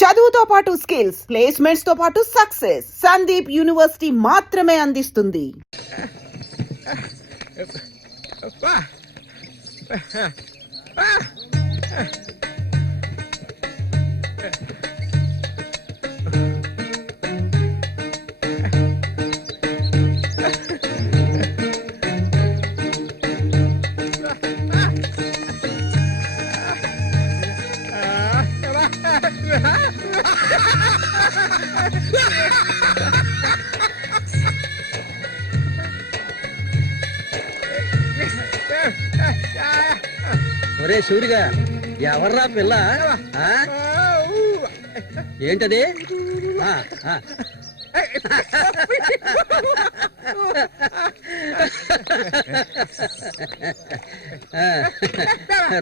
చదువుతో పాటు skills, placements తో పాటు సక్సెస్ సందీప్ యూనివర్సిటీ మాత్రమే అందిస్తుంది. ఒరే సూరిగా, ఎవర్రా పిల్ల? ఏంటది?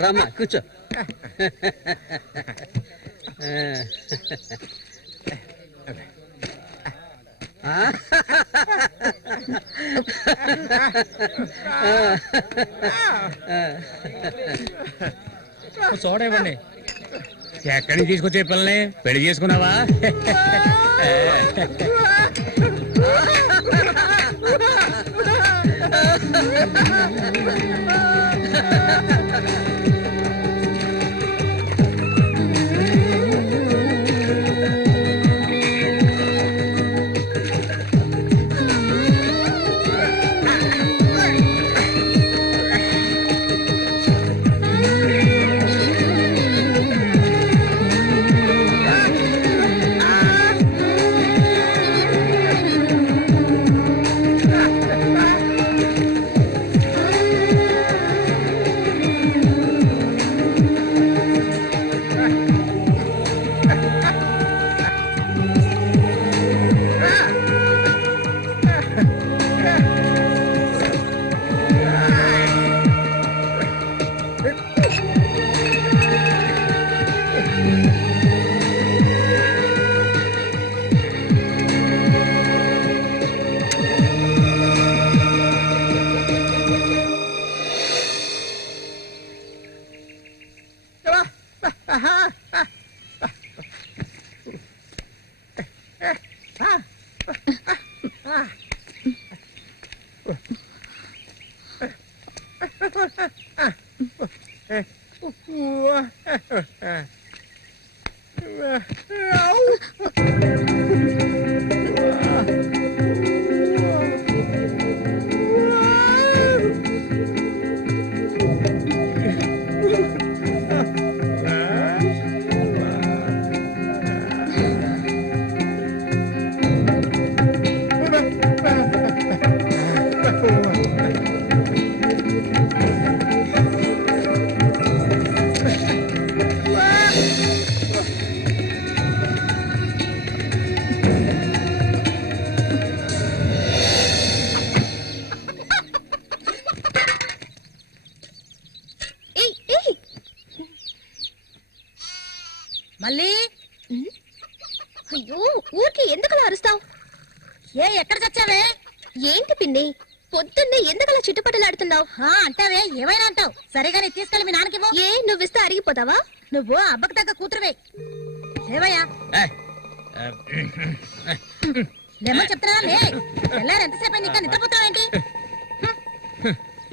రమ్మా, కూర్చో. చూడవండి, ఎక్కడి నుంచి తీసుకొచ్చే పిల్లని పెళ్లి చేసుకున్నావా? మళ్ళీ అయ్యో, ఊరికి ఎందుకలా అరుస్తావు? ఎక్కడ చచ్చావే? ఏంటి పిన్ని, పొద్దున్నే ఎందుకలా చుట్టుపట్టలాడుతున్నావు? అంటావే, ఏమైనా అంటావు. సరేగానే తీసుకెళ్ళి మీ నాన్నకివ్వు. ఏ, నువ్విస్తే అరిగిపోతావా? నువ్వు అబ్బకు తగ్గ కూతురువే. ఏవయ్యా లేమని చెప్తున్నా. ఎల్లారు ఎంతసేపు ఇంకా నిద్రపోతావేంటి?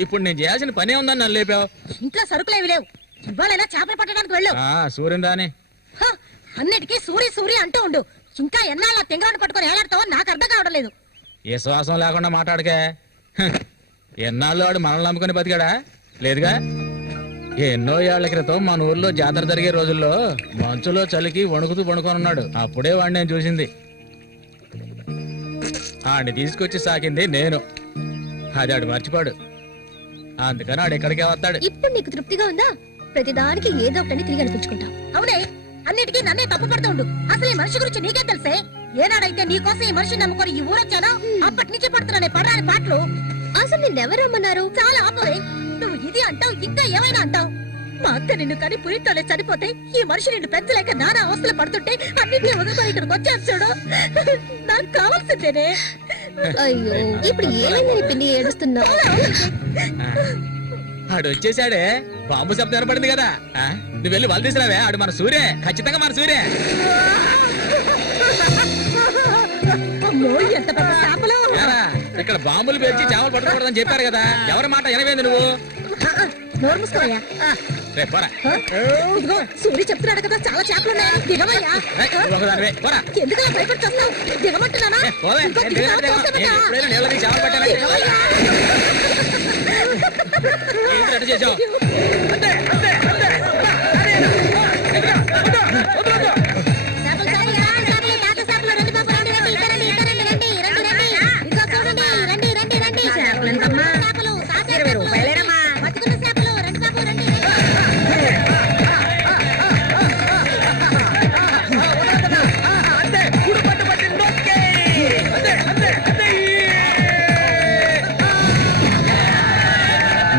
ఇప్పుడు నేను చేయాల్సిన పనే ఉందని నన్ను లేపావు. ఇంట్లో సరుకులేవి లేవు. ఇవాళైనా చేపలు పట్టడానికి వెళ్ళు. సూర్యుని రాని అన్నిటికీ సూరి సూరి అంటూ ఉండు. ఇంకా ఎన్నాళ్ళ తెంగరాన్ని పట్టుకొని ఏలాడతావో నాకు అర్థం కావడం లేదు. ఏ శ్వాసం లేకుండా మాట్లాడకే. ఎన్నాళ్ళు వాడు మనల్ని నమ్ముకుని బతికాడా? లేదుగా. ఎన్నో ఏళ్ల క్రితం మన ఊర్లో జాతర జరిగే రోజుల్లో మంచులో చలికి వణుకుతూ వణుకొని ఉన్నాడు. అప్పుడే వాడిని నేను చూసింది. ఆడిని తీసుకొచ్చి సాకింది నేను. అది ఆడు మర్చిపోడు. అందుకని ఆడు ఎక్కడికే వస్తాడు. ఇప్పుడు నీకు తృప్తిగా ఉందా? ప్రతిదానికి ఏదో ఒకటి తిరిగి అనిపించుకుంటావు. అవునే, అన్నిటికీ నన్నే తప్పు పడుతూ ఉండు. అసలు ఈ మనిషి గురించి నీకే తెలిసే. ఏనాడైతే నీకోసం ఈ మనిషిని నమ్ముకొని ఈ ఊరొచ్చానో అప్పటి నుంచి పడుతున్నానే పడరాని పాటలు. అసలు నిన్నెవరమ్మన్నారు? చాలా ఆపవే. నువ్వు ఇది అంటావు, ఇంకా ఏమైనా అంటావు. మా అత్త నిన్ను కని పురితోనే చనిపోతే ఈ మనిషి నిన్ను పెంచలేక నానా అవస్థలు పడుతుంటే అన్నింటినీ వదిలిపోయి ఇక్కడికి వచ్చాను చూడు. నాకు కావాల్సిందేనే. అయ్యో, ఇప్పుడు ఏమైందని పిన్ని ఏడుస్తున్నావు? ఆడు వచ్చేసాడే. బాంబు శబ్దం ఏర్పడింది కదా. నువ్వు వెళ్ళి వాళ్ళు తీసుకురావే. ఆడు మన సూర్య, ఖచ్చితంగా మన సూర్య. ఇక్కడ బాంబులు పేర్చి చేపలు పట్టుకోవడం చెప్పారు కదా, ఎవరి మాట వినవేంది నువ్వు? నోరు మూసుకోవయ్యా. రేపు పోరా. ఇదిగో సూరి చెప్తున్నాడు కదా, చాలా చేపలు ఉన్నాయి, దిగవయ్యా. ఒకదానివే పోరా. ఎందుకలా భయపడి వస్తావు? దిగమంటున్నానా? పోవే. ఇంకో నేను దిగుతావా? దిగను. తోసేమన్నా? నేను ఎప్పుడైనా నీళ్ళకి చేపలు పట్టానా? దిగవయ్యా. ఏంటి అటు చేసావు? చేపలు కాయా, చేపలు, తాత చేపలు, రండి బాబు, రండి, రండి, ఇక రండి, ఇక రండి, రండి, రండి, రండి. ఇదిగో చూడండి, రండి, రండి, రండి. చేపలు ఎంతమ్మా? చేపలు, తాజా చేపలు, బతుకున్న చేపలు, రండి బాబు, రండి, రండి.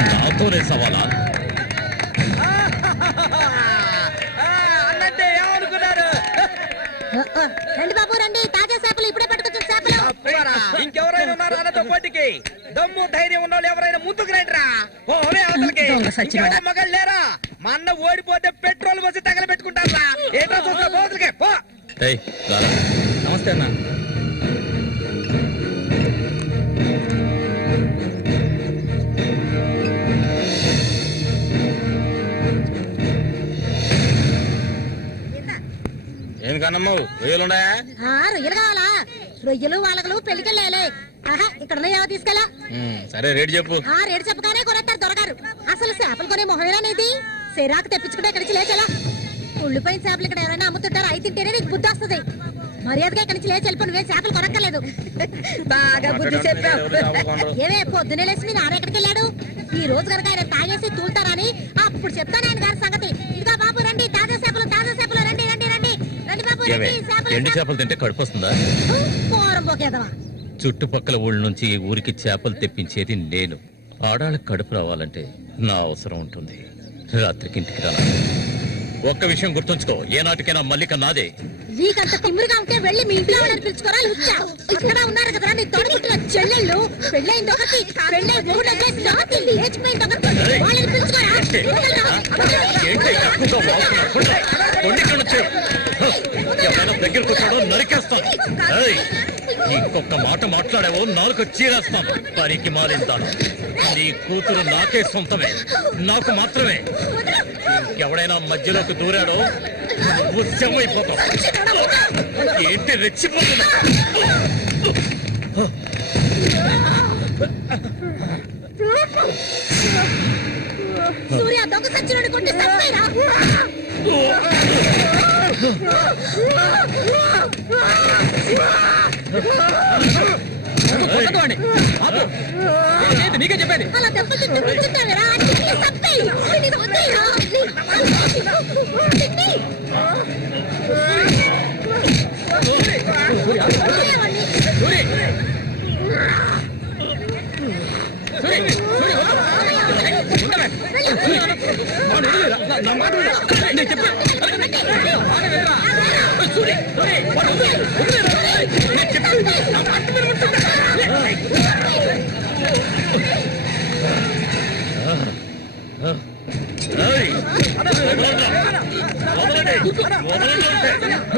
నాతోనే సవాలా? అన్నట్టే ఏమనుకున్నారు? రండి బాబు, రండి, తాజా చేపలు, ఇప్పుడే పట్టుకొచ్చిన చేపలు. ఇంకెవరైనా ఉన్నారా అన్నతో పోటీకి? దమ్ము ధైర్యం ఉన్న వాళ్ళు ఎవరైనా ముందుకు రండిరా. పోవే అవతలకి. ఇంకెవరో మగాళ్ళు లేరా? మా అన్న ఓడిపోతే పెట్రోల్ పోసి తగలబెట్టుకుంటారా? ఏంటో చూస్తా పోతులకే పో. నమస్తే అన్న. ఏం కన్నమ్మావు, రొయ్యలున్నాయా? రొయ్యలు కావాలా? రొయ్యలు వాళ్ళగలు పెళ్లికెళ్ళాలి. ఆహా, ఇక్కడ ఏవో తీసుకెళ్ళా. సరే రేటు చెప్పు. రేటు చెప్పగానే కొనేస్తారు దొరగారు. అసలు చేపలు కొనే మొహమేనేది? సిరాకు తెప్పించుకుంటే ఇక్కడి నుంచి లేచలా. ఉళ్ళిపోయిన చేపలు ఇక్కడ ఎవరైనా అమ్ముతుంటారు, అయి తింటేనే నీకు బుద్ధి వస్తుంది. మర్యాదగా ఇక్కడి నుంచి లేచి వెళ్ళిపో, నువ్వేం చేపలు కొనక్కర్లేదు. బాగా బుద్ధి చెప్పావు. ఏమే పొద్దునే లేచి మీ నాన్న ఎక్కడికి వెళ్ళాడు? ఈ రోజు కనుక ఆయన తాగేసి తూలుతారని అప్పుడు చెప్తాను ఆయన గారి సంగతి. ఇదిగా బాబు రండి, తాజా చేపలు, తాజా చేపలు, రండి, రండి, రండి, రండి బాబు, రండి. ఎండు చేపలు తింటే కడుపు వస్తుందా? పోరం పోకేదవా. చుట్టుపక్కల ఊళ్ళ నుంచి ఈ ఊరికి చేపలు తెప్పించేది నేను. ఆడాళ్ళకి కడుపు రావాలంటే నా అవసరం ఉంటుంది. రాత్రికి ఇంటికి రా. ఒక్క విషయం గుర్తుంచుకో, ఏనాటికైనా మల్లిక నాదే. నీకంత తిమ్మిరిగా ఉంటే వెళ్ళి మీ ఇంట్లో వాళ్ళని పిలుచుకోరా. లుచ్చా అక్కడ ఉన్నారు కదా నీ తోడుకుంటున్న చెల్లెళ్ళు. పెళ్ళైంది ఒకటి, పెళ్ళై మూడు జాతి లేచిపోయింది ఒకటి. వాళ్ళని పిలుచుకోరా. ఏంటి ఎక్కువగా వాగుతున్నావు? కొండిక్కడ నుంచి ఎవరైనా దగ్గరకు వచ్చాడో నరికేస్తాను. ఏయ్, ఇంకొక మాట మాట్లాడావో నాలుగు చీరేస్తాను. పరికి మారింతాను. నీ కూతురు నాకే సొంతమే, నాకు మాత్రమే. ఎవడైనా మధ్యలోకి దూరాడో ఉద్యమైపోతావు. ఏంటి రెచ్చిపోతున్నా? సూర్య దొంగ సచ్చినోడి కొట్టి చంపేరా. నీకే చెప్పేది. అలా దెబ్బలు తింటావేరా. చంపేయి.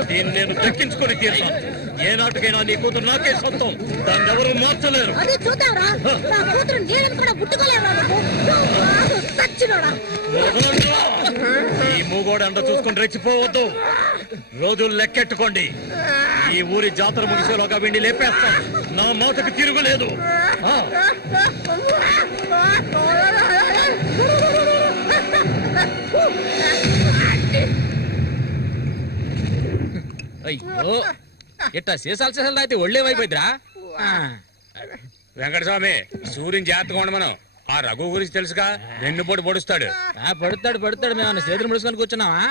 దీన్ని నేను దక్కించుకొని తీరుతాను. ఏనాటికైనా నీ కూతురు నాకే సొంతం. దాన్ని ఎవరు మార్చలేరు. అదే చూద్దాంరా. నా కూతురు నేను కూడా ముట్టుకోలేవా నువ్వు? సచ్చినోడా. ఈ మూగోడు అంత చూసుకుని రెచ్చిపోవద్దు. రోజులు లెక్కెట్టుకోండి. ఈ ఊరి జాతర ముగిసేలోగా వీడిని లేపేస్తాను. నా మాటకు తిరుగులేదు. అయ్యో, ఇట్టా సీసాలు అయితే ఒళ్ళేమైపోయిద్దిరా. వెంకటస్వామి, సూర్యుని జాగ్రత్తగా ఉండి మనం. ఆ రఘు గురించి తెలుసుగా, వెన్నుపోటు పొడుస్తాడు. పడుతాడు. మేము చేతులు ముడుచుకొని కూర్చున్నావా?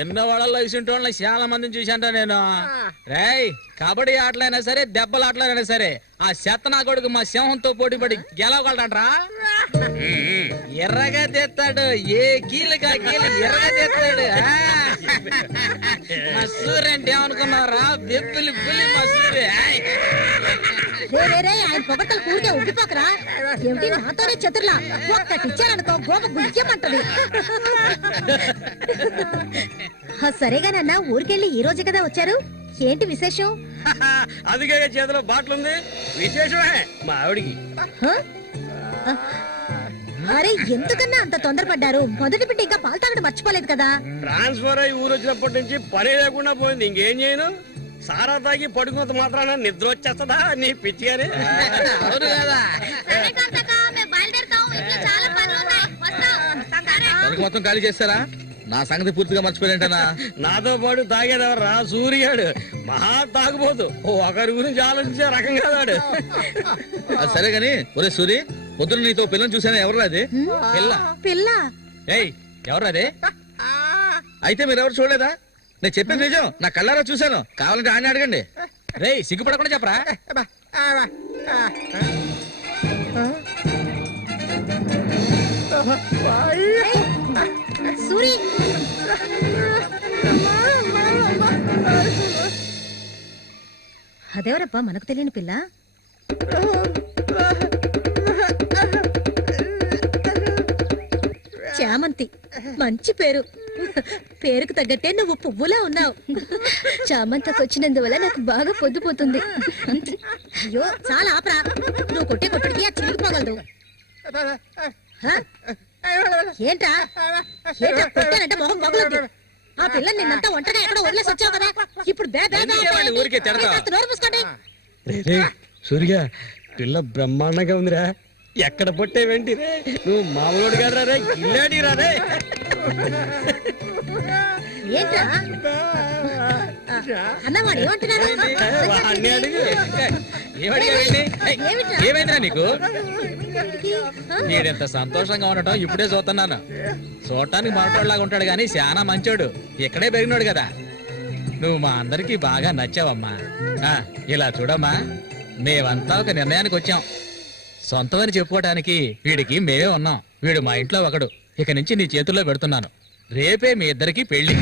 ఎన్నో వాళ్ళల్లో ఇసుంటి వాళ్ళని చాలా మందిని చూశాంటా నేను. రేయ్, కబడ్డీ ఆటలైనా సరే, దెబ్బల ఆటలైనా సరే, ఆ శతనా కొడుకు మా సింహంతో పోటీ పడి గెలవగలడంట్రా. ఎర్రగా తెస్తాడు, ఏ కీలుగా కీలు ఎర్రగా తెస్తాడు. మా సూర్య అంటే ఏమనుకున్నారా? బెబ్బులి పులి మా సూర్య. ఆయన పొగట్టలు కూడితే ఉబ్బిపోకరా. ఏమిటి నాతోనే చతుర్లా? ఒక్కటి ఇచ్చారనుకో గోప గుయ్యమంటది. సరేగానన్నా, ఊరికెళ్ళి ఈ రోజు కదా వచ్చారు, ఏంటి విశేషం? అందుకే చేతిలో బాటిల్ ఉంది. విశేషమే మా ఆవిడికి. హ? అరే ఎందుకన్నా అంత తొందరపడ్డారు? మొదటి బిడ్డ ఇంకా పాలు తాగడం మర్చిపోలేదు కదా. ట్రాన్స్ఫర్ అయ్యి ఊరు వచ్చినప్పటి నుంచి పని లేకుండా పోయింది. ఇంకేం చేయను? సారా తాగి పడుకున్నంత మాత్రాన నిద్ర వచ్చేస్తుందా నీ పిచ్చి గాని? అవును కదా. మొత్తం ఖాళీ చేస్తారా? నా సంగతి పూర్తిగా మర్చిపోయింటనా? నాతో పాటు తాగేదెవర్రా? సూర్యాడు మహా తాగుపోతు. ఒకరి గురించి ఆలోచించే రకం కాదాడు. అది సరే గాని, ఒరే సూరి, పొద్దున నీతో పిల్లని చూసాను. ఎవరు అది? పిల్ల. పిల్ల? ఏయ్, ఎవరు అది? అయితే మీరు ఎవరు చూడలేదా? నేను చెప్పేది నిజం, నా కళ్ళారా చూశాను. కావాలంటే ఆయన అడగండి. రేయ్, సిగ్గుపడకుండా చెప్పరా? సూరి, అదేవరబ్బా మనకు తెలియని పిల్ల? చామంతి, మంచి పేరు. పేరుకు తగ్గట్టే నువ్వు పువ్వులా ఉన్నావు. చామంతకు వచ్చినందువల్ల నాకు బాగా పొద్దుపోతుంది. అయ్యో చాలా ఆపరా, నువ్వు కొట్టే కొట్టుడికి అది చిరిగిపోగలదు. ఏంట్రా ఏంట్రా కొట్టానంటే మొహం మొగలదు. ఆ పిల్లని నిన్నంతా ఒంటరిగా ఎక్కడో వదిలేసి వచ్చావు కదా, ఇప్పుడు నోరు మూసుకోండి. సూర్య, పిల్ల బ్రహ్మాండంగా ఉందిరా. ఎక్కడ పొట్టేవేంటి రే? నువ్వు మామూలు కాదురా రే, గిల్లాడి రా రే. ఏంట్రా అన్నవాడు ఏమంటున్నాడు? వాడిని అడుగు. ఏమైందిరా నీకు? వీడెంత సంతోషంగా ఉండటం ఇప్పుడే చూస్తున్నాను. చూడటానికి మనటోళ్ళలాగా ఉంటాడు గాని చాలా మంచోడు. ఇక్కడే పెరిగినాడు కదా. నువ్వు మా అందరికి బాగా నచ్చావమ్మా. ఇలా చూడమ్మా, మేమంతా ఒక నిర్ణయానికి వచ్చాం. సొంతమని చెప్పుకోవటానికి వీడికి మేమే ఉన్నాం. వీడు మా ఇంట్లో ఒకడు. ఇక నుంచి నీ చేతుల్లో పెడుతున్నాను. రేపే మీ ఇద్దరికి పెళ్లి.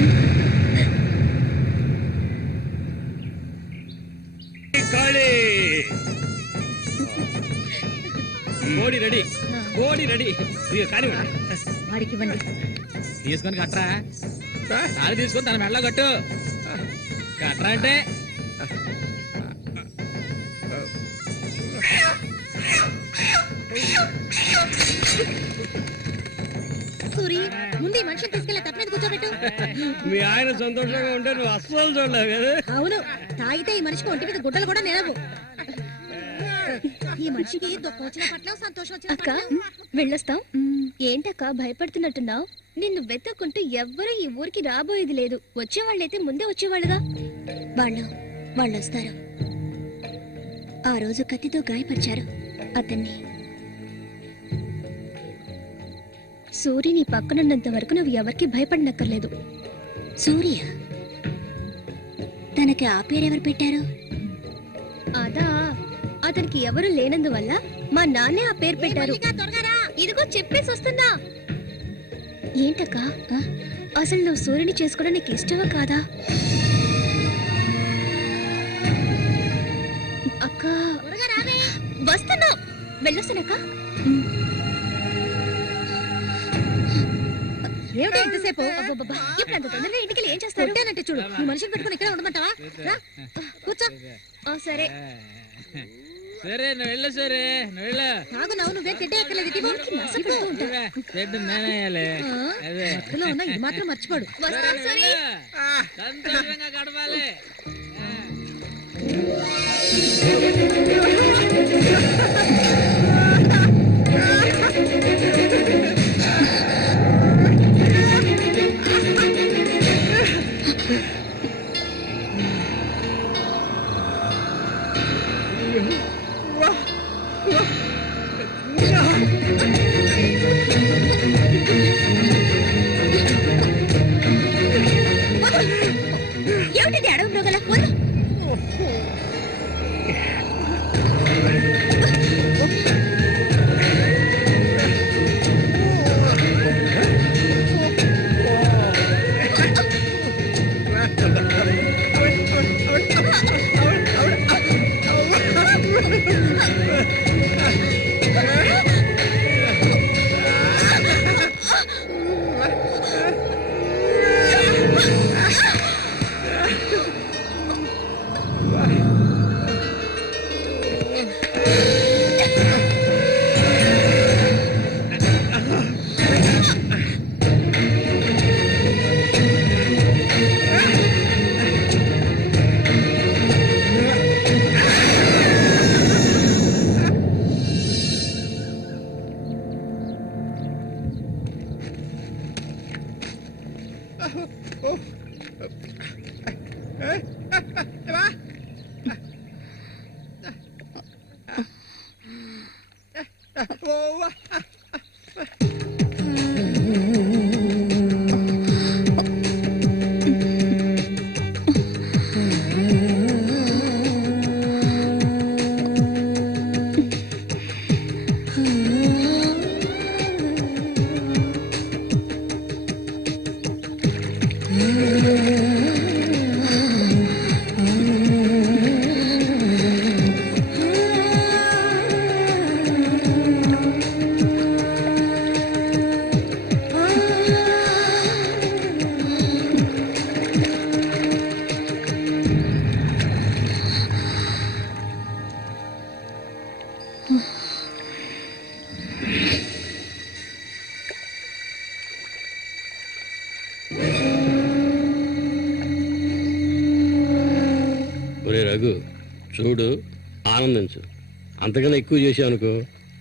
కోడి రెడీ, కోడి రెడీ. కానీ వాడికి ఇవ్వండి. తీసుకొని కట్టరా. అది తీసుకొని తన మెడలో కట్టు. కట్టరా అంటే సూరి, ముందు ఈ మనిషిని తీసుకెళ్ళి తప్పనేది కూర్చోబెట్టు. మీ ఆయన సంతోషంగా ఉంటే నువ్వు అస్సలు చూడలేవు కదా. అవును, తాగితే ఈ మనిషికి ఒంటి మీద గుడ్డలు కూడా నిలవు. ఈ మనిషికి దుఃఖం వచ్చిన పట్ల సంతోషం వచ్చిన అక్క, వెళ్ళొస్తాం. ఏంటక్క భయపడుతున్నట్టున్నావు? నిన్ను వెతుక్కుంటూ ఎవ్వరూ ఈ ఊరికి రాబోయేది లేదు. వచ్చేవాళ్ళైతే ముందే వచ్చేవాళ్ళుగా. వాళ్ళు వస్తారు. ఆ రోజు కత్తితో గాయపరిచారు అతన్ని. సూర్య నీ పక్కనున్నంత వరకు నువ్వు ఎవరికి భయపడనక్కర్లేదు. సూర్య తనకి ఆ పేరెవరు పెట్టారు? అదా, అతనికి ఎవరు లేనందువల్ల మా నాన్నే ఆ పేరు పెట్టారు. ఇదిగో చెప్పేసి వస్తున్నా. ఏంటక్క, అసలు నువ్వు సూర్యుని చేసుకోవడం నీకు ఇష్టమా కాదా? అక్క వస్తున్నా, వెళ్ళొస్తానక్క. ఏమిటి ఎంతసేపు? ఇప్పుడు అంత తొందరగా ఇంటికి ఏం చేస్తారు? అంటే చూడు, ఈ మనిషిని పెట్టుకుని ఇక్కడే ఉండమంటావా? కూర్చో. సరే సరే, నువ్వు వెళ్ళు. సరే, నువ్వు వెళ్ళు. తాగు, నువ్వేం తింటే ఎక్కలేదు. ఇది మాత్రం మర్చిపోడు. వస్తాను సూరి. సంతోషంగా గడపాలి. ఏమిటి అడవి మృగల? వద్దు. ఒరే రఘు చూడు, ఆనందించు. అంతకన్నా ఎక్కువ చేసావు అనుకో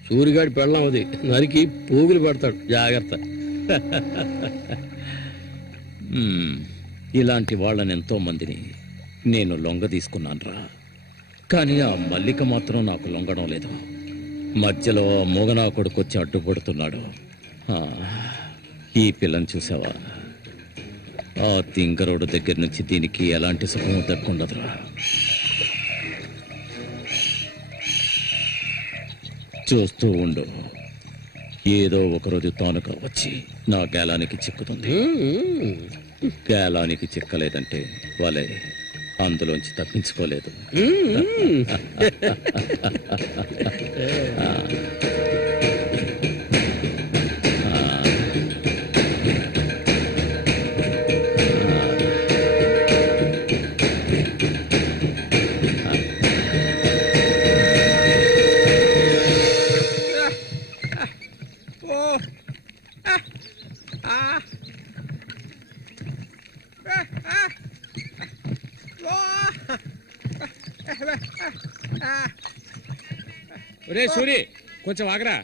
సూరిగాడి పెళ్ళం అది నరికి పోగులు పెడతాడు. జాగ్రత్త. ఇలాంటి వాళ్ళని ఎంతో మందిని నేను లొంగ తీసుకున్నానురా. కానీ ఆ మల్లిక మాత్రం నాకు లొంగడం లేదు. మధ్యలో మూగనా కొడుకు వచ్చి అడ్డుపడుతున్నాడు. ఈ పిల్లని చూసావా? ఆ తింగరోడు దగ్గర నుంచి దీనికి ఎలాంటి సుఖం దక్కుండదురా. చూస్తూ ఉండు, ఏదో ఒకరోజు తానుక వచ్చి నా గేలానికి చిక్కుతుంది. గేలానికి చిక్కలేదంటే వాళ్ళే అందులోంచి తప్పించుకోలేదు. ఒరే సూరి, కొంచెం ఆగరా.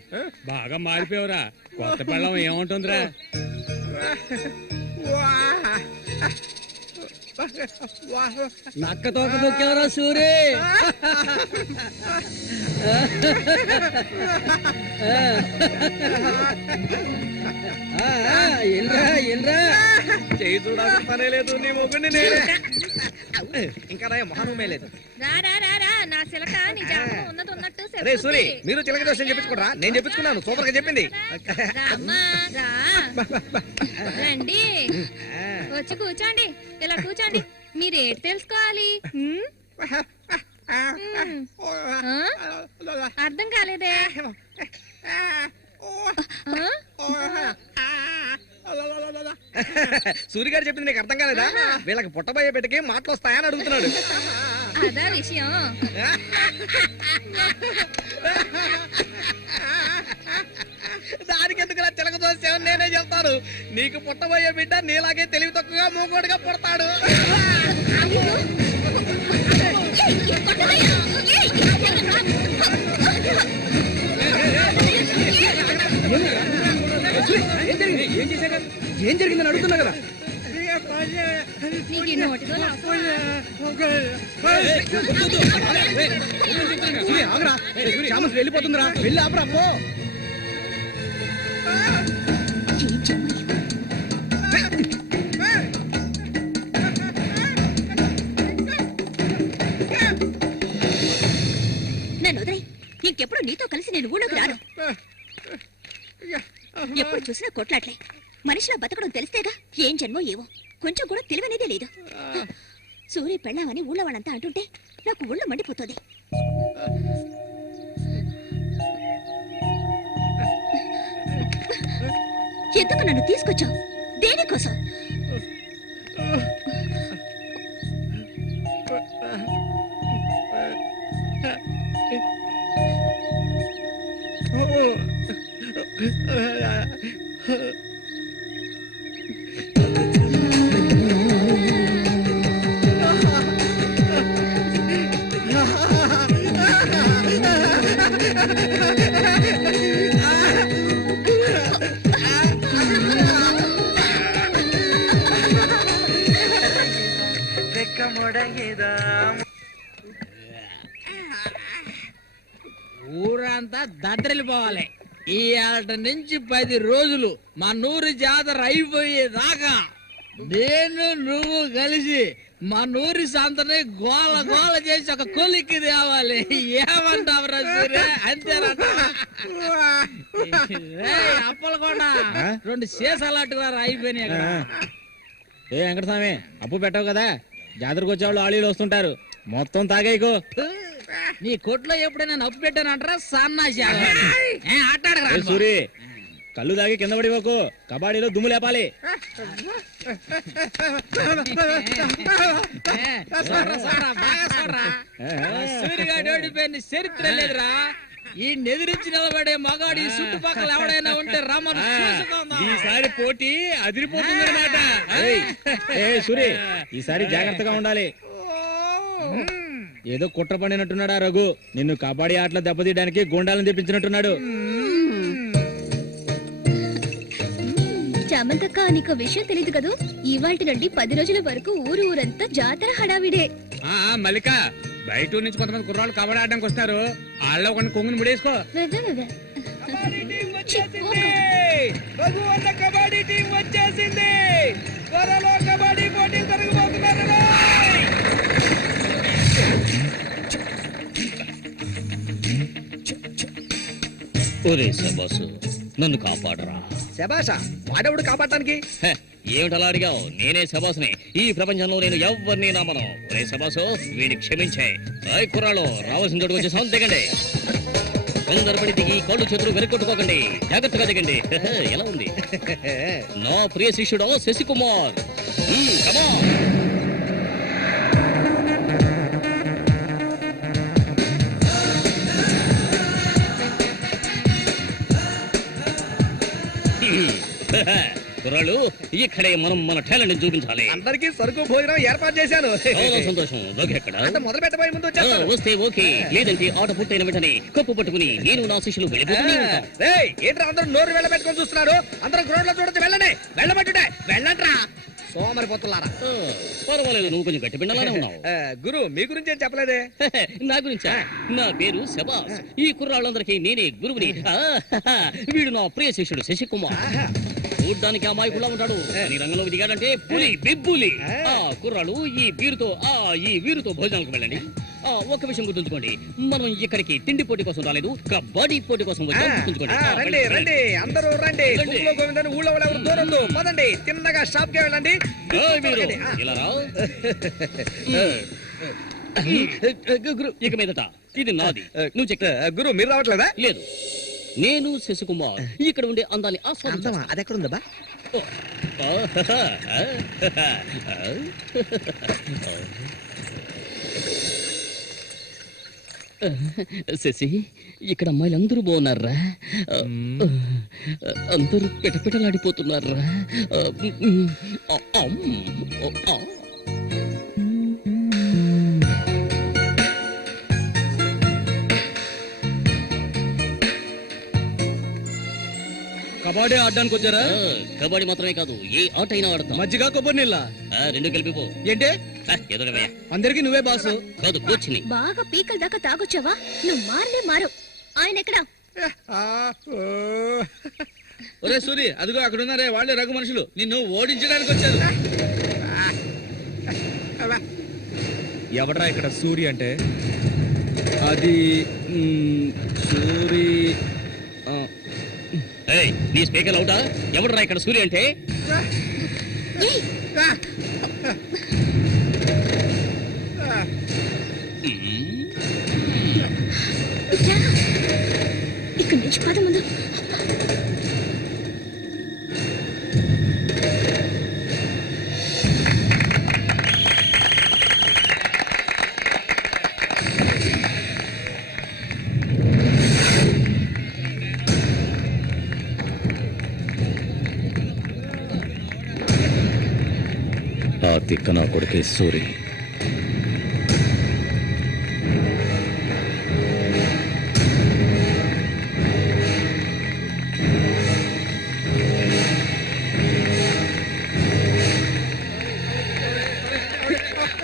బాగా మారిపోయావురా. కొత్త పెళ్ళం ఏముంటుందిరా? నక్క తోక తొక్కేవరా సూరి. చేయి చూడాల్సిన పనే లేదు, నీ మొగ్గుని నేనే. ఇంకా రా మహానమే లేదు. అరే సూరి, మీరు చిలక దోషం చెప్పించుకోరా? నేను చెప్పించుకున్నాను, సూపర్ గా చెప్పింది. రండి, వచ్చి కూర్చోండి. ఇలా కూర్చోండి. మీరేటి తెలుసుకోవాలి? అర్థం కాలేదే? సూర్య గారు చెప్పింది నీకు అర్థం కాలేదా? వీళ్ళకి పుట్టబోయే బిడ్డకి మాటలు వస్తాయని అడుగుతున్నాడు. అదా విషయం. దానికి ఎందుకు చిలక దోషం నేనే చెప్తాను. నీకు పుట్టబోయే బిడ్డ నీలాగే తెలివి తక్కువగా మూగోడుగా పుడతాడు. ఏం జరిగిందని అడుగుతున్నా కదా. నీకు ఈ నోటితో వెళ్ళిపోతుందిరా, వెళ్ళి ఆపరా పో. నన్ను వదిలే. ఇంకెప్పుడు నీతో కలిసి నేను ఊళ్ళోకి రాను. ఎప్పుడు చూసినా కొట్లాట్లే. మనిషిలో బతకడం తెలిస్తేగా. ఏం జన్మో ఏవో, కొంచెం కూడా తెలివనేదే లేదు. సూర్య పెళ్ళామని ఊళ్ళో వాళ్ళంతా అంటుంటే నాకు ఊళ్ళో మండిపోతుంది. ఎందుకు నన్ను తీసుకొచ్చావు? దేనికోసం? ఊరంతా దద్దరిల్లిపోవాలి. ఈ ఆట నుంచి 10 రోజులు మా నూరు జాతర అయిపోయేదాకా నేను నువ్వు కలిసి మా నూరి సంతని గోల గోల చేసి ఒక కొలిక్కి తేవాలి. ఏమంటావురా సూర్య? అంతేనంట. అప్పలు కూడా 2 సీసాలట్టుగా అయిపోయినాయి అక్కడ. ఏ వెంకటస్వామి, అప్పు పెట్టవు కదా, జాతరకు వచ్చేవాళ్ళు ఆళీలు వస్తుంటారు, మొత్తం తాగేయకు. నీ కొట్లో ఎప్పుడైనా నప్పు పెట్టానంటారా? సన్నాసి ఆటాడరా సూరి, కళ్ళు తాగి కింద పడిపోకు, కబాడీలో దుమ్ము లేపాలి. సూర్యగాడు ఓడిపోయిన చరిత్ర లేదురా. ఈ నెదిరించి నిలబడే మగాడు ఈ చుట్టుపక్కల ఎవడైనా ఉంటే రమ్మను. ఈసారి పోటీ అదిరిపోతుంది అనమాట. సూరి, ఈసారి జాగ్రత్తగా ఉండాలి. ఏదో కుట్ర పడినట్టున్నాడా రఘు, నిన్ను కబాడీ ఆటలో దెబ్బతీయడానికి గుండాలను తెప్పించినట్టున్నాడు. చామంతక్క, నీకు విషయం తెలీదు కదూ, ఇవాల్టి నుండి 10 రోజుల వరకు ఊరంతా జాతర హడావిడే. మల్లిక, బయట నుంచి కొంతమంది కుర్రాళ్ళు కబడ్డీ ఆడడానికి వస్తారు. వాళ్ళలో కొన్ని కొంగుని ముడేసుకో. కబడ్డీ టీం వచ్చేసింది. త్వరలో కబడ్డీ పోటీలు జరగబోతున్నారు. ఒరే శబాసు, నన్ను కాపాడరా. శబాషా, వాడెవడు కాపాడటానికి? ఏమిటలా అడిగావు? నేనే శబాసుని. ఈ ప్రపంచంలో నేను ఎవరిని నమ్మను. ఒరే శబాసు, వీడిని క్షమించే. కుర్రాళ్ళు రావాల్సిన చోటుకు వచ్చి సౌండ్ దిగండి. వెందరపడి దిగి కాళ్ళు చేతులు వెనకొట్టుకోకండి, జాగ్రత్తగా దిగండి. ఎలా ఉంది నా ప్రియ శిష్యుడు శశికుమార్? కమాన్. కుర్రాళ్ళు, ఇక్కడే మనం మన టాలెంట్ చూపించాలి. అందరికీ సరుకు భోజనం ఏర్పాటు చేశాను. చాలా సంతోషం. ఎక్కడ మొదలు పెట్టబోయే ముందు వచ్చేస్తాను. వస్తే ఓకే, లేదంటే ఆట పూర్తయిన వెంటనే కప్పు పట్టుకుని నేను నా శిష్యులు వెళ్ళిపోతూనే ఉంటాం. ఏంట్రా అందరూ నోరు వెళ్ళబెట్టుకొని చూస్తున్నారు? అందరూ గ్రౌండ్ లో చూడొచ్చు. వెళ్ళండి, వెళ్ళబట్టుంటే వెళ్ళంట్రా సోమరిపోతులారా. పర్వాలేదు, నువ్వు కొంచెం గట్టి పిండలానే ఉన్నావు. గురు, మీ గురించి ఏం చెప్పలేదే? నా గురించా? నా పేరు శబాస్. ఈ కుర్రాళ్ళందరికీ నేనే గురువుని. వీడు నా ప్రియ శిష్యుడు శశికుమార్. చూడ్డానికి అమాయకులా ఉంటాడు, ఈ రంగంలో దిగాడంటే పులి బిబ్బులి. కుర్రాళ్ళు, ఈ వీరుతో భోజనాలకు వెళ్ళండి. ఒక విషయం గుర్తుంచుకోండి, మనం ఇక్కడికి తిండి పోటీ కోసం రాలేదు, కబడ్డీ పోటీ కోసం వచ్చాం. గుర్తుంచుకోండి. రండి రండి, అందరూ రండి. గోవిందని ఊళ్ళో వాళ్ళు ఎవరు దూరంలో పదండి. తిన్నగా షాప్ కి వెళ్ళండి. ఇలా రా. ఇక మీదట ఇది నాది. నువ్వు చెక్. గురు, మీరు రావట్లేదా? లేదు, నేను శశికుమార్ ఇక్కడ ఉండే అందాన్ని ఆస్వాదించా. అది ఎక్కడ ఉందా? శశి, ఇక్కడ అమ్మాయిలు అందరూ బాగున్నారా? అందరూ పిటపిటలాడిపోతున్నారా? కబాడీ ఆడడానికి వచ్చారా? కబడ్డీ మాత్రమే కాదు, ఏ ఆట అయినా ఆడతాం. మజ్జిగ కొబ్బరి నీళ్ళ రెండు కలిపిపో. ఏంటి? ఎదురవయ్యా. అందరికి నువ్వే బాసు కాదు, కూర్చుని. బాగా పీకల దాకా తాగొచ్చావా? నువ్వు మారు. ఆయన ఎక్కడా? ఒరే సూరి, అదిగో అక్కడ ఉన్నారే, వాళ్ళే రఘు మనుషులు, నిన్ను ఓడించడానికి వచ్చారు. ఎవడ్రా ఇక్కడ సూరి అంటే? అది సూరి. నీ స్పీకర్ అవుతా? ఎవడరా ఇక్కడ సూర్య అంటే? ఇక్కడ నుంచి పద ముందు. ఆ తిక్క నా కొడుకే సూరి.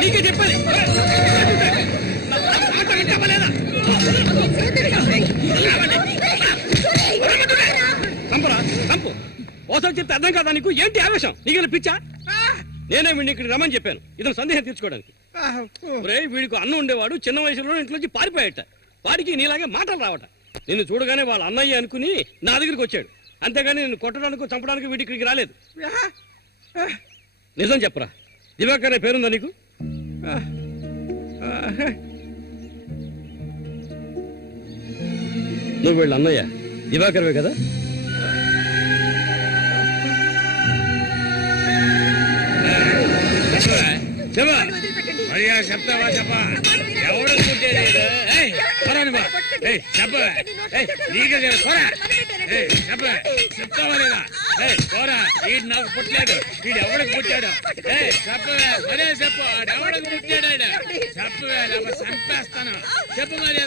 నీకే చెప్పాలి. చంపరా చంపు. ఓసారి చెప్తే అర్థం కాదా నీకు? ఏంటి ఆవేశం? నీకేనా పిచ్చా? నేనే వీడిని ఇక్కడికి రమ్మని చెప్పాను, ఇతను సందేహం తీర్చుకోవడానికి. వీడికి అన్న ఉండేవాడు, చిన్న వయసులో ఇంట్లోంచి పారిపోయాట. వాడికి నీలాగే మాటలు రావట. నిన్ను చూడగానే వాళ్ళ అన్నయ్య అనుకుని నా దగ్గరికి వచ్చాడు, అంతేగాని నిన్ను కొట్టడానికి చంపడానికి వీడి ఇక్కడికి రాలేదు. నిజం చెప్పరా, దివాకర్ అనే పేరుందా నీకు? నువ్వు వీళ్ళ అన్నయ్య దివాకర్వే కదా? చెప్తావా చెప్పా? ఎవడు చెప్తావా లేదా? పోరా, వీడు నాకు పుట్టలేదు, వీడు ఎవడికి పుట్టాడు? చెప్పవే, మరే చెప్పు, ఎవడికి పుట్టాడు? చెప్పవే, చంపేస్తాను. చెప్పు మరి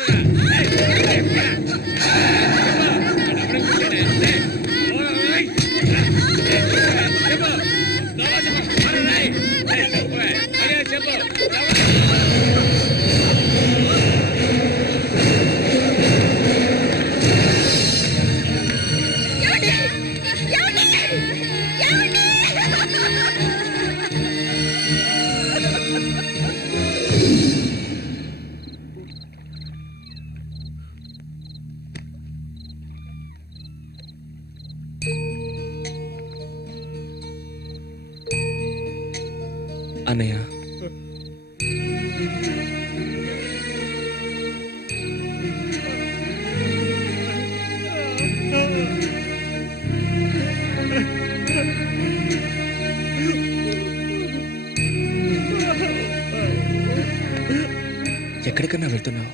అన్నయ్య, ఎక్కడికన్నా వెళ్తున్నావు?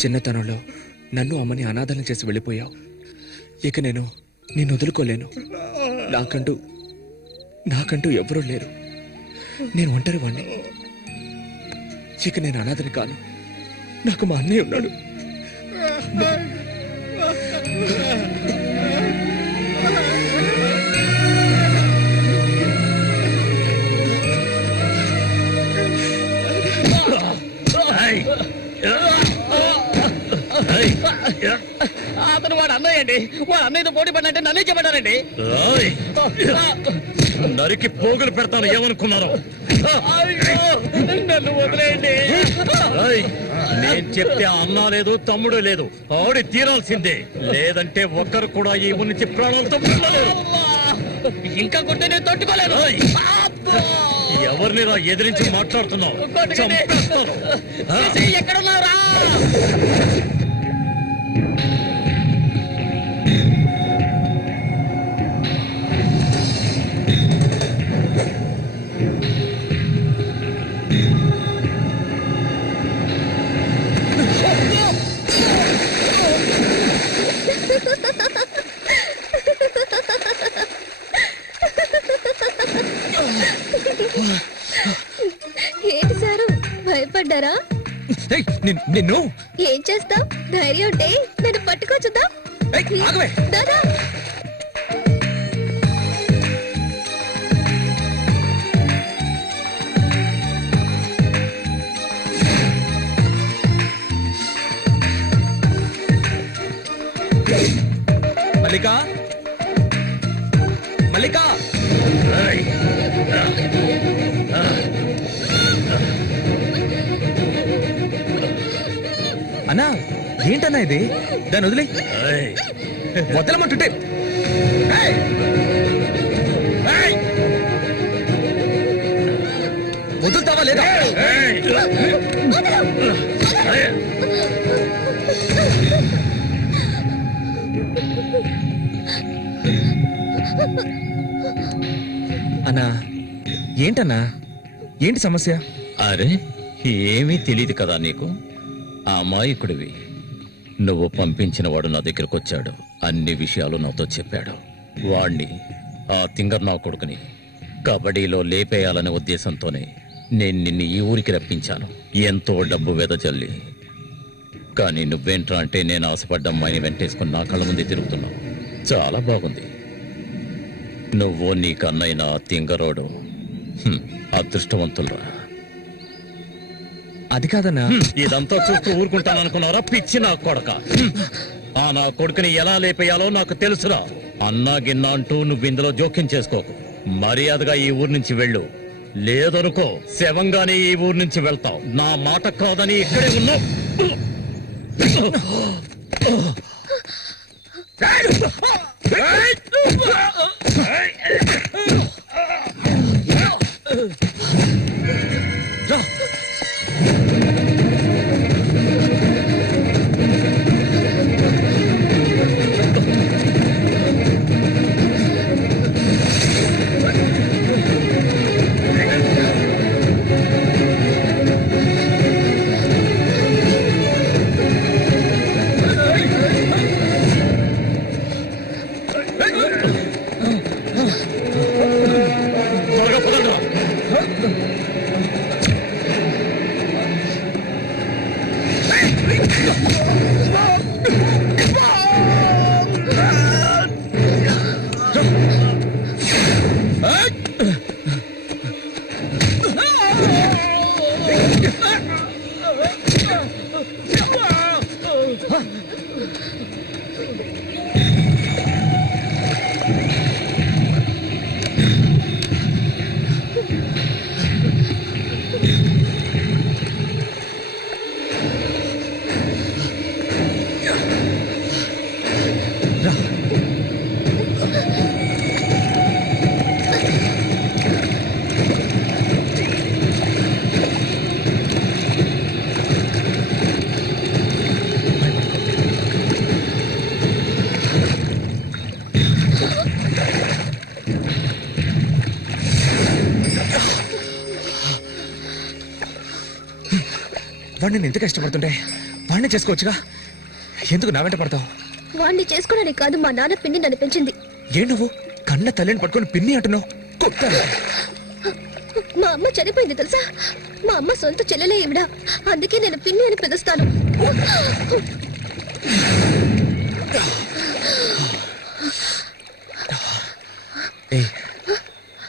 చిన్నతనంలో నన్ను అమ్మని అనాథలను చేసి వెళ్ళిపోయావు. ఇక నేను నిన్ను వదులుకోలేను. నాకంటూ ఎవరూ లేరు. నేను ఒంటరి వాణ్ణి. ఇక నేను అనాథని కాను. నాకు మా అన్నయ్య ఉన్నాడు. అతను వాడు అన్నయ్య అండి. వాడు అన్నయ్యతో పోటీ పడినట్టే నన్నే చెప్పాడండి. నరికి పోగులు పెడతాను ఏమనుకున్నారు? నన్ను వదిలేయండి. నేను చెప్తే అన్నా లేదు, తమ్ముడు లేదు, ఆడి తీరాల్సిందే. లేదంటే ఒక్కరు కూడా ఈ నుంచి ప్రాణాలతో పుట్టలేరు. ఇంకా కొట్టే నేను తట్టుకోలేను. ఎవరిని ఎదిరించి మాట్లాడుతున్నావు? ఎక్కడున్నారా? ఏంటి సారు, భయపడ్డారా? నిన్ను ఏం చేస్తావ్? ధైర్యం ఉంటే నన్ను పట్టుకోచుద్దాం. దాదా, మల్లికా, మల్లికా, అన్నా ఏంటన్నా ఇది? దాన్ని వదిలే. వదలమంటుంటే వదులుతావా లేదా? అన్నా ఏంటన్నా, ఏంటి సమస్య? అరే, ఏమీ తెలియదు కదా నీకు? ఆ అమాయకుడివి. నువ్వు పంపించిన వాడు నా దగ్గరకు వచ్చాడు, అన్ని విషయాలు నాతో చెప్పాడు. వాణ్ణి, ఆ తింగర్ నా కొడుకుని కబడ్డీలో లేపేయాలనే ఉద్దేశంతోనే నేను నిన్ను ఈ ఊరికి రప్పించాను, ఎంతో డబ్బు వెదజల్లి. కానీ నువ్వేంట్రా అంటే నేను ఆశపడ్డ అమ్మాయిని వెంటేసుకుని నా కళ్ళ ముందే తిరుగుతున్నావు. చాలా బాగుంది. నువ్వు నీకన్నైనా తింగరోడు అదృష్టవంతులరా. అది కాదన్నా. ఇదంతా చూస్తూ ఊరుకుంటాననుకున్నారా పిచ్చి నా కొడక? ఆ నా కొడుకుని ఎలా లేపేయాలో నాకు తెలుసురా. అన్నా గిన్నా అంటూ నువ్వు ఇందులో జోక్యం చేసుకోకు. మర్యాదగా ఈ ఊరు నుంచి వెళ్ళు. లేదనుకో శవంగానే ఈ ఊరు నుంచి వెళ్తావు. నా మాట కాదని ఇక్కడే ఉన్నావు. వాడిని నేను ఎందుకు ఇష్టపడుతుంటే వాడిని చేసుకోవచ్చుగా. ఎందుకు నా వెంట పడతావు? వాడిని చేసుకోవడానికి కాదు, మా నాన్న పిన్ని నన్ను పెంచింది. ఏ నువ్వు కన్న తల్లిని పట్టుకొని పిన్ని అంటున్నావు? మా అమ్మ చనిపోయింది తెలుసా? మా అమ్మ సొంత చెల్లెలే ఈవిడ. అందుకే నేను పిన్ని అని పిలుస్తాను.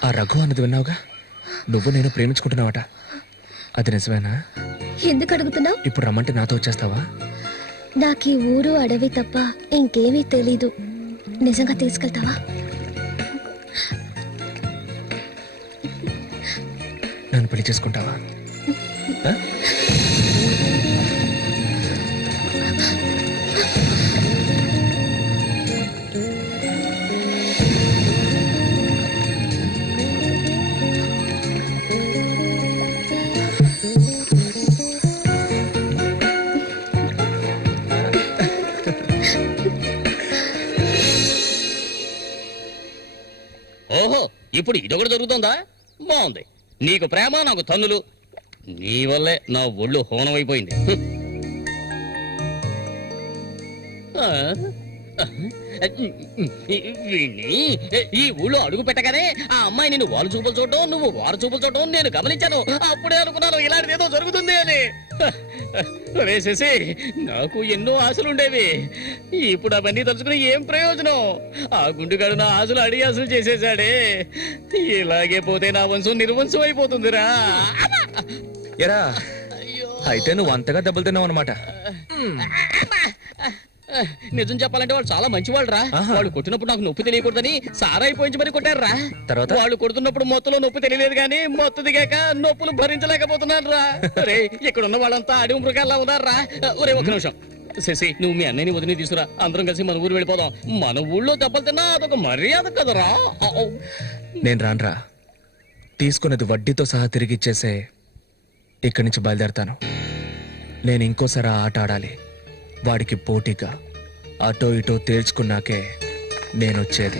ఆ రఘు అన్నది విన్నావుగా? నువ్వు నేను ప్రేమించుకుంటున్నావట. అది నిజమేనా? ఎందుకు అడుగుతున్నావు? ఇప్పుడు రమ్మంటే నాతో వచ్చేస్తావా? నాకు ఈ ఊరు అడవి తప్ప ఇంకేమీ తెలీదు. నిజంగా తీసుకెళ్తావా? నన్ను పెళ్లి చేసుకుంటావా? ఓహో, ఇప్పుడు ఇదొకటి జరుగుతుందా? బాగుంది. నీకు ప్రేమ, నాకు తన్నులు. నీ వల్లే నా ఒళ్ళు హోనమైపోయింది. ఈ ఊళ్ళో అడుగు పెట్టగానే ఆ అమ్మాయి నేను వాళ్ళు చూపులు చూడటం, నువ్వు వారు చూపులు చూడటం నేను గమనించాను. అప్పుడే అనుకున్నాను ఇలాంటిది ఏదో జరుగుతుంది అని. వేసేసి నాకు ఎన్నో ఆశలుండేవి. ఇప్పుడు అవన్నీ తలుచుకుని ఏం ప్రయోజనం? ఆ గుండుగాడు నా ఆశలు అడిగి ఆశలు చేసేసాడే. ఇలాగే పోతే నా వంశం నిర్వంశం అయిపోతుందిరా. ఎరా, అయితే నువ్వు అంతగా దెబ్బలు తిన్నావు అనమాట. నిజం చెప్పాలంటే వాళ్ళు చాలా మంచివాళ్ళు రా. వాళ్ళు కొట్టినప్పుడు నాకు నొప్పి తెలియకూడదని సారాయిపోయించి మరి కొట్టారా. తర్వాత వాళ్ళు కొడుతున్నప్పుడు మొత్తంలో నొప్పి తెలియలేదు కానీ మొత్తం దిగాక నొప్పులు భరించలేకపోతున్నారు రా. రే, ఇక్కడ ఉన్న వాళ్ళంతా అడవి మృగాల్లా ఉన్నారా. ఒరే ఒక్క నిమిషం శశి, నువ్వు మీ అన్నయ్యని వదిలి తీసుకురా. అందరం కలిసి మన ఊరు వెళ్ళిపోదాం. మన ఊళ్ళో దెబ్బలు తిన్నా అదొక మర్యాద కదరా. నేను రానురా. తీసుకున్నది వడ్డీతో సహా తిరిగి ఇచ్చేసే ఇక్కడి నుంచి బయలుదేరతాను. నేను ఇంకోసారి ఆ ఆట ఆడాలి. వాడికి పోటీగా అటో ఇటో తేల్చుకున్నాకే నేనొచ్చేది.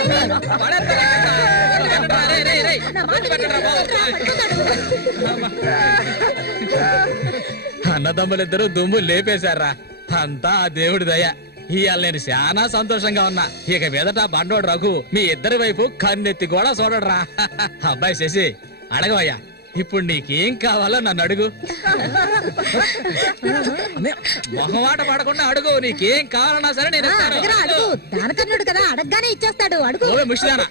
నా మాట విని అన్నదమ్ములిద్దరూ దుమ్ము లేపేశారా, అంతా ఆ దేవుడి దయ. ఇవాళ నేను చాలా సంతోషంగా ఉన్నా. ఇక మీదట బండోడు రఘు మీ ఇద్దరి వైపు కన్నెత్తి కూడా చూడరా. అబ్బాయి శశి అడగవయ్యా, ఇప్పుడు నీకేం కావాలో నన్ను అడుగు. మొహమాట పడకుండా అడుగు, నీకేం కావాలన్నా సరే నేను అడుగు. దానకర్ణుడు కదా, అడగగానే ఇచ్చేస్తాడు. అడుగు. ముషిదానా,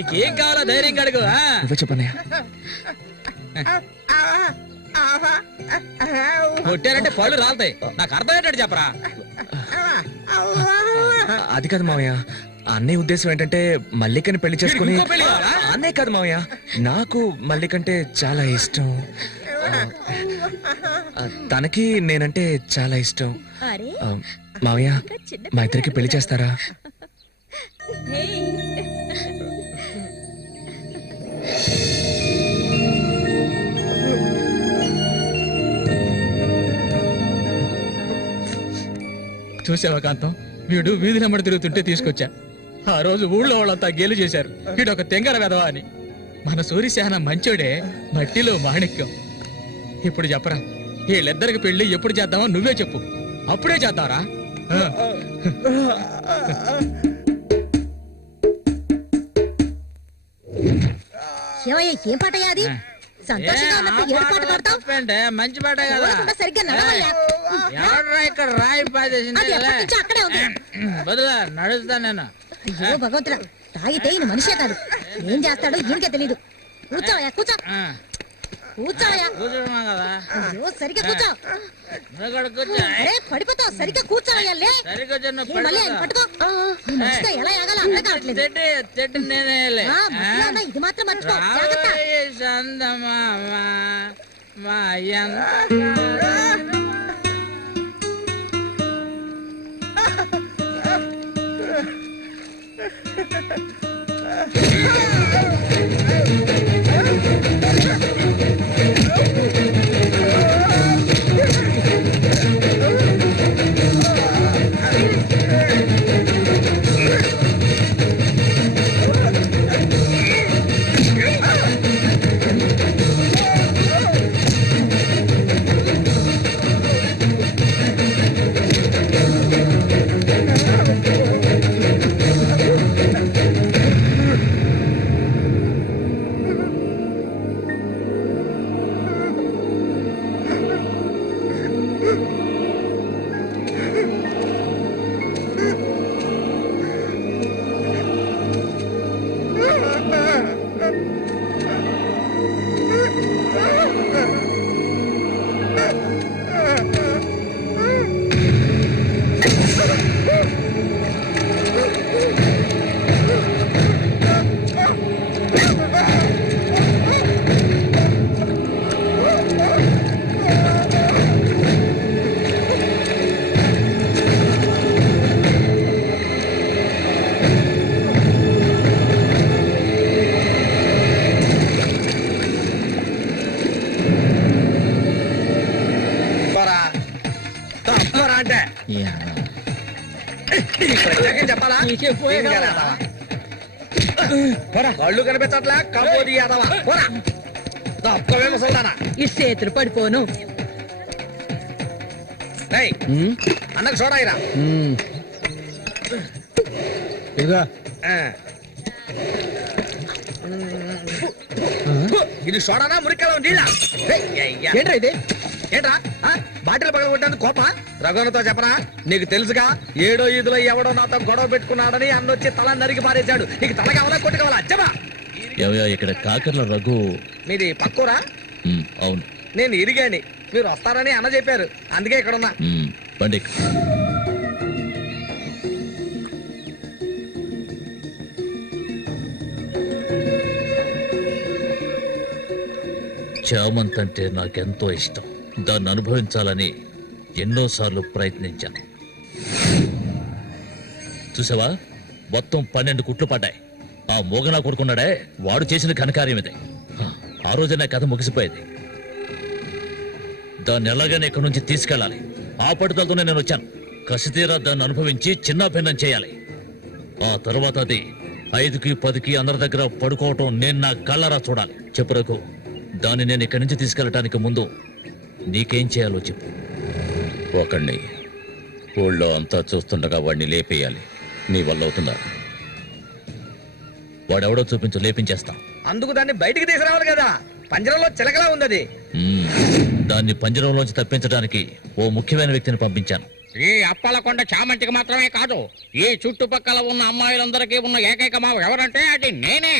నీకేం కావాలో ధైర్యంగా అడుగు. చెప్పనయ్యా. కొట్టారంటే పళ్ళు రాలుతాయి. నాకు అర్థమయ్యేటట్టు చెప్పరా. అది కాదు మావయ్య, అన్నయ్య ఉద్దేశం ఏంటంటే మల్లికని పెళ్లి చేసుకుని. అన్నయ్య కాదు మావయ్య, నాకు మల్లికంటే చాలా ఇష్టం. తనకి నేనంటే చాలా ఇష్టం. మావయ్య, మా ఇద్దరికి పెళ్లి చేస్తారా? చూసావా కాంతం, వీడు వీధి నెంబడి తిరుగుతుంటే తీసుకొచ్చా. ఆ రోజు ఊళ్ళో వాళ్ళంతా గేలు చేశారు, వీడు ఒక తెంగర వెధవా అని. మన సూర్యశాన మంచోడే, మట్టిలో మాణిక్యం. ఇప్పుడు చెప్పరా, వీళ్ళిద్దరికి పెళ్లి ఎప్పుడు చేద్దామో నువ్వే చెప్పు, అప్పుడే చేద్దారా. ఏం పాట అది? సంతోషంగా ఉన్నప్పుడు ఏడు పాట పాడతావు? మంచి పాట కదా, సరిగ్గా నడవయ్యా. ఎవడరా ఇక్కడ రాయి అది ఎప్పటి నుంచో అక్కడే ఉంది. బదులా నడుస్తా నేను. అయ్యో భగవంతుడా, తాగితే ఈయన మనిషే కాదు, ఏం చేస్తాడో ఈయనకే తెలీదు. కూర్చోవయ్యా, కూర్చో. కూర్చోవయ్యా. కూర్చోమా కదా. అయ్యో సరిగ్గా కూర్చో. కూర్చో. అరే పడిపోతావు, సరిగ్గా కూర్చోవయ్యా. లే మళ్ళీ ఆయన పట్టుకో. ఈ మనిషితో ఎలా ఎగాలో అర్థం కావట్లేదు. ఇది మాత్రం మర్చిపో, జాగ్రత్త. చెప్పాలా? కళ్ళు కనిపించట్లే, కబోది యాదవా. ఈ చేతులు పడిపోను. అన్నకు చూడాయిరా. ఇది చూడనా మురికలో నీళ్ళ? ఏంట్రా ఇది? ఏంట్రా బాటిల్ పగల కొట్టేందుకు కోప? రఘునతో చెప్పరా, నీకు తెలుసుగా 7వ ఈదులో ఎవడో నాతో గొడవ పెట్టుకున్నాడని అన్నొచ్చి తల నరికి పారేశాడు. నీకు తల కావాలా కొట్టు కావాలా చెప్పా? ఇక్కడ కాకర్ల రఘు మీది పక్కూరా? అవును, నేను ఇరిగాని, మీరు వస్తారని అన్న చెప్పారు, అందుకే ఇక్కడ ఉన్నా. బండి చామంత్ అంటే నాకెంతో ఇష్టం. దాన్ని అనుభవించాలని ఎన్నోసార్లు ప్రయత్నించాను. చూసావా, మొత్తం 12 కుట్లు పడ్డాయి. ఆ మోగనా కొడుకున్నాడే, వాడు చేసిన ఘనకార్యం ఇదే. ఆ రోజు నా కథ ముగిసిపోయేది. దాన్ని ఎలాగైనా ఇక్కడి నుంచి తీసుకెళ్ళాలి. ఆ పట్టుదలతోనే నేను వచ్చాను. కసితీరా దాన్ని అనుభవించి చిన్న భిన్నం చేయాలి. ఆ తర్వాత అది 5కి 10కి అందరి దగ్గర పడుకోవటం నేను నా కళ్ళరా చూడాలి. చెప్పు రఘు, దాన్ని నేను ఇక్కడి నుంచి తీసుకెళ్ళటానికి ముందు నీకేం చేయాలో చెప్పు. ఒకడిని ఊళ్ళో అంతా చూస్తుండగా వాడిని లేపేయాలి. నీ వల్ల అవుతుందా? వాడెవడో చూపించు, లేపించేస్తాం. అందుకు దాన్ని బయటికి తీసుకురావాలి కదా, పంజరంలో చిలకలా ఉంది అది. దాన్ని పంజరంలోంచి తప్పించడానికి ఓ ముఖ్యమైన వ్యక్తిని పంపించాను. ఈ అప్పలకొండ చామంతికి మాత్రమే కాదు, ఈ చుట్టుపక్కల ఉన్న అమ్మాయిలందరికీ ఉన్న ఏకైక మావ ఎవరంటే అది నేనే.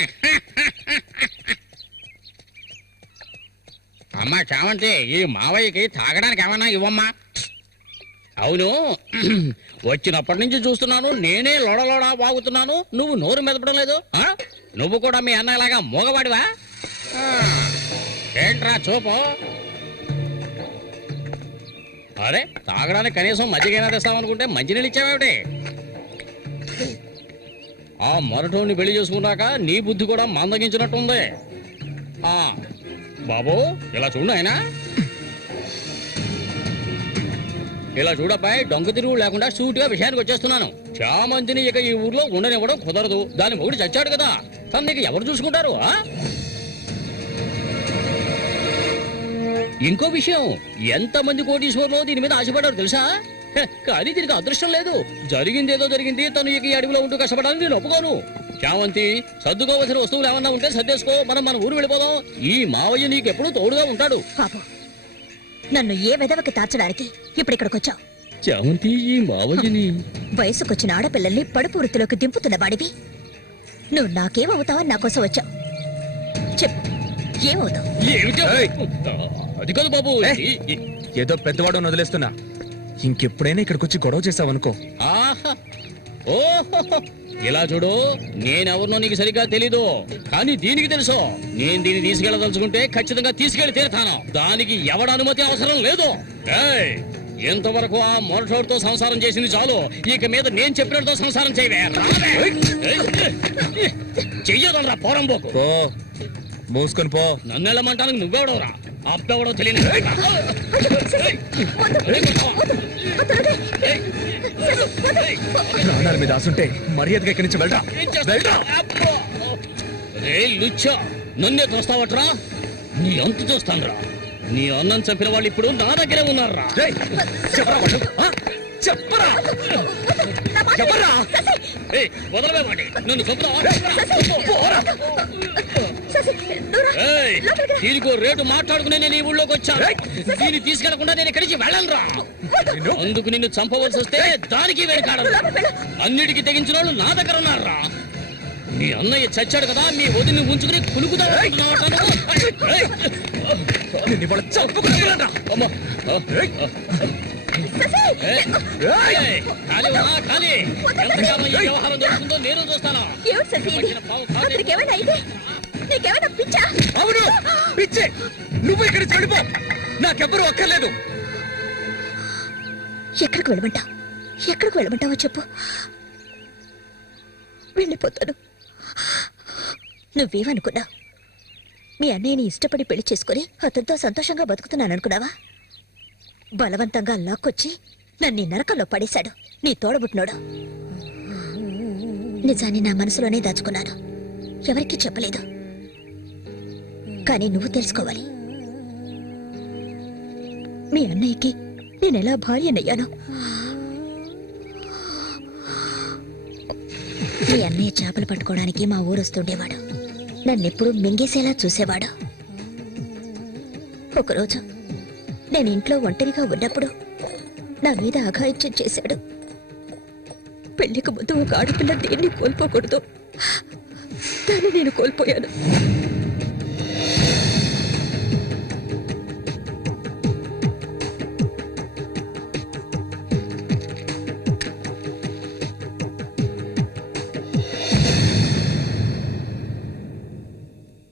అమ్మా చామంతి, ఈ మావయ్యకి తాగడానికి ఏమన్నా ఇవ్వమ్మా. అవును, వచ్చినప్పటి నుంచి చూస్తున్నాను నేనే లొడలోడా వాగుతున్నాను, నువ్వు నోరు మెదపడం లేదు. నువ్వు కూడా మీ అన్నలాగా మూగవాడివా? ఏంట్రా చూపు? అరే, తాగడానికి కనీసం మజ్జిగైనా తెస్తామనుకుంటే మంచినీళ్ళు ఇచ్చావేమిటి? ఆ మరటోని పెళ్లి చేసుకున్నాక నీ బుద్ధి కూడా మందగించినట్టుంది. బాబు ఇలా చూడు ఆయన, ఇలా చూడబ్బాయి, డొంక తిరుగు లేకుండా సూటిగా విషయానికి వచ్చేస్తున్నాను. చామంతిని ఇక ఈ ఊర్లో ఉండనివ్వడం కుదరదు. దాని మొగుడు చచ్చాడు కదా, తను నీకు ఎవరు చూసుకుంటారు? ఇంకో విషయం, ఎంతమంది కోటీశ్వర్లో దీని మీద ఆశపడ్డారు తెలుసా? కానీ దీనికి అదృష్టం లేదు. జరిగిందేదో జరిగింది, తను ఇక ఈ అడవిలో ఉంటూ కష్టపడాలని నేను ఒప్పుకోను. చామంతి, సర్దుకోవలసిన వస్తువులు ఏమన్నా ఉంటే సర్దేసుకో, మనం మన ఊరు వెళ్ళిపోదాం. ఈ మావయ్య నీకు ఎప్పుడు తోడుగా ఉంటాడు. పాపం, నన్ను ఏ విధవకి తార్చడానికి ఇప్పుడు ఇక్కడికి వచ్చావు? చామంతి, ఈ మావయ్యని వయసుకొచ్చిన ఆడపిల్లల్ని పడుపు వృత్తిలోకి దింపుతున్న వాడివి నువ్వు నాకేమవుతావని నా కోసం వచ్చావు. చెప్పు, ఏమవుతావు? అది కాదు బాబు, ఏదో పెద్దవాడు వదిలేస్తున్నా. ఇంకెప్పుడైనా ఇక్కడికి వచ్చి గొడవ చేసావనుకో. ఓహో, ఇలా చూడు, నేనెవరినో నీకు సరిగ్గా తెలీదు, కానీ దీనికి తెలుసు. నేను దీన్ని తీసుకెళ్ళదలుచుకుంటే ఖచ్చితంగా తీసుకెళ్లి తీరుతాను. దానికి ఎవడ అనుమతి అవసరం లేదు. ఎంతవరకు ఆ మొరటోడితో సంసారం చేసింది చాలు, ఇక మీద నేను చెప్పినతో సంసారం చేయవే. చెయ్యదరా పోరంబోకు. మూసుకొని పో. నన్ను వెళ్ళమంటానికి నువ్వెవడవరా? అబ్బెవడో తెలియదు. ప్రాణాల మీద ఆసుంటే మర్యాదగా ఇక్కడి నుంచి వెళ్ళరా. నన్నే తోస్తావట్రా? నీ అంతు చూస్తానురా. నీ అన్నం చంపిన వాళ్ళు ఇప్పుడు నా దగ్గరే ఉన్నారా? చెప్పరా వదలవేవాడి, నన్ను చంపుతావా? దీనికో రేటు మాట్లాడుకునే నేను ఈ ఊళ్ళోకి వచ్చాను. దీన్ని తీసుకెళ్లకుండా నేను ఇక్కడి నుంచి వెళ్ళనురా. అందుకు నిన్ను చంపవలసి వస్తే దానికి వెనకాడను. అన్నిటికీ తెగించిన వాళ్ళు నా దగ్గర ఉన్నారా? మీ అన్నయ్య చచ్చాడు కదా, మీ వదిని ఉంచుకుని కులుకుదా? వ్యవహారం జరుగుతుందో నేను చూస్తాను. అవును, పిచ్చే. నువ్వు ఇక్కడికి వెళ్ళిపో, నాకెవ్వరూ అక్కర్లేదు. ఎక్కడికి వెళ్ళమంటావు? ఎక్కడికి వెళ్ళమంటావో చెప్పు, వెళ్ళిపోతాను. నువ్వేమనుకున్నా? మీ అన్నయ్యని ఇష్టపడి పెళ్లి చేసుకుని అతనితో సంతోషంగా బతుకుతున్నాను అనుకున్నావా? బలవంతంగా లాక్కొచ్చి నన్ను నరకంలో పడేశాడు నీ తోడబుట్టినోడు. నిజాన్ని నా మనసులోనే దాచుకున్నాను, ఎవరికీ చెప్పలేదు. కానీ నువ్వు తెలుసుకోవాలి, మీ అన్నయ్యకి నేనెలా భార్యనయ్యాను. మీ అన్నయ్య చేపలు పట్టుకోవడానికి మా ఊరు వస్తుండేవాడు. నన్నెప్పుడు మింగేసేలా చూసేవాడు. ఒకరోజు నేను ఇంట్లో ఒంటరిగా ఉన్నప్పుడు నా మీద అఘాయిత్యం చేశాడు. పెళ్లికి ముందు ఒక ఆడపిల్ల దేన్ని కోల్పోకూడదు, దాన్ని నేను కోల్పోయాను.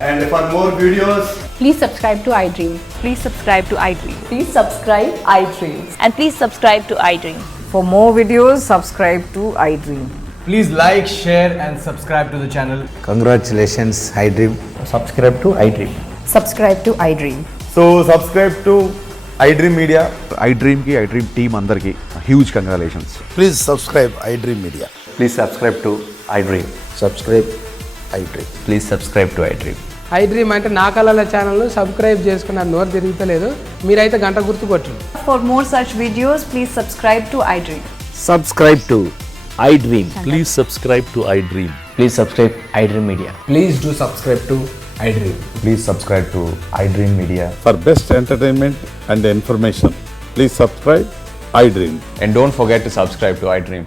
And for more videos, please subscribe to iDream. Please subscribe to iDream. Please subscribe iDream. And please subscribe to iDream. For more videos, subscribe to iDream. please like, share and subscribe to the channel. Congratulations, iDream. Subscribe to iDream. Subscribe to iDream. So subscribe to iDream Media. iDream ki iDream team andarki huge congratulations. Please subscribe iDream Media. Please subscribe to iDream. Subscribe iDream. Please subscribe to iDream. I dream అంటే నా కళల channel subscribe చేసుకున్న నోరు తిరుగుతలేదు, మీరైతే గంట గుర్తు కొట్టండి. For more such videos, please subscribe to iDream. Subscribe to iDream. Please subscribe to iDream. Please subscribe iDream Media. Please do subscribe to iDream. Please subscribe to iDream Media. For best entertainment and information, please subscribe iDream. And don't forget to subscribe to iDream.